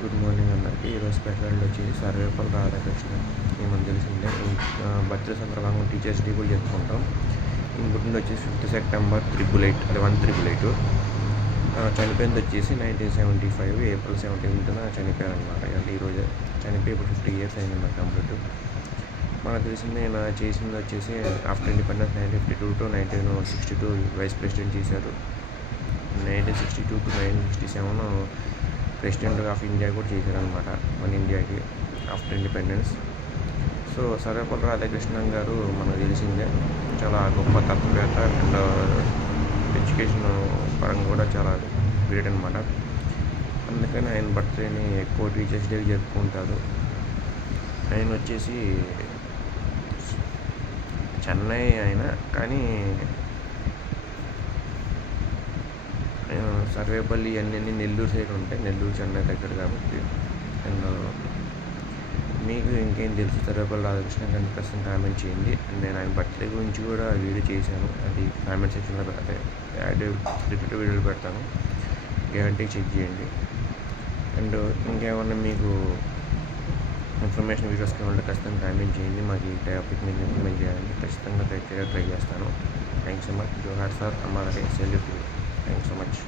Good morning అందరికీ. ఈరోజు special వచ్చేసి సర్వేపల్లి రాధాకృష్ణ. ఏమని తెలిసిందే బర్త్డే సందర్భంగా టీచర్స్ డే కూడా చెప్పుకుంటాం. ఈయన పుట్టింది వచ్చేసి 5th సెప్టెంబర్ 888, అది 1888. చనిపోయింది వచ్చేసి 1975 ఏప్రిల్ 17th చనిపోయారు అనమాట. అంటే ఈరోజు చనిపోయి ఇప్పుడు 50 years అయింది నాకు కంప్లీట్. మనకు తెలిసింది ఆయన చేసింది వచ్చేసి after independence 1952 to 1962 vice president చేశారు. 1962 to 1967 ప్రెసిడెంట్ ఆఫ్ ఇండియా కూడా చేశారనమాట మన ఇండియాకి after independence. So Sarvepalli Radhakrishnan గారు మనకు తెలిసిందే చాలా గొప్ప తత్వవేత్త అండ్ ఎడ్యుకేషన్ పరంగా కూడా చాలా గ్రేట్ అనమాట. అందుకని ఆయన బర్త్డేని ఎక్కువ టీచర్స్ డే జరుపుకుంటారు. ఆయన వచ్చేసి చెన్నై ఆయన, కానీ సర్వేపల్లి అన్నీ నెల్లూరు సైడ్ ఉంటాయి, నెల్లూరు చెన్నై దగ్గర కాబట్టి. అండ్ మీకు ఇంకేం తెలుసు సర్వేపల్లి రాధాకృష్ణ గారిని ప్రస్తుతం కామెంట్ చేయండి. నేను ఆయన బర్త్డే గురించి కూడా వీడియో చేశాను, అది కామెంట్ సెక్షన్లో పెడితే రిపీట్ వీడియోలు పెడతాను, గ్యారంటీ చెక్ చేయండి. అండ్ ఇంకేమన్నా మీకు ఇన్ఫర్మేషన్ వీడియోస్ కావాలంటే ఖచ్చితంగా కామెంట్ చేయండి. మాకు ఈ టాపిక్ మీద ఇంప్లిమెంట్ చేయాలని ఖచ్చితంగా ట్రై చేస్తాను. Thanks so much. జోహార్ సార్, అమ్మారే సెల్యూట్. Thanks so much.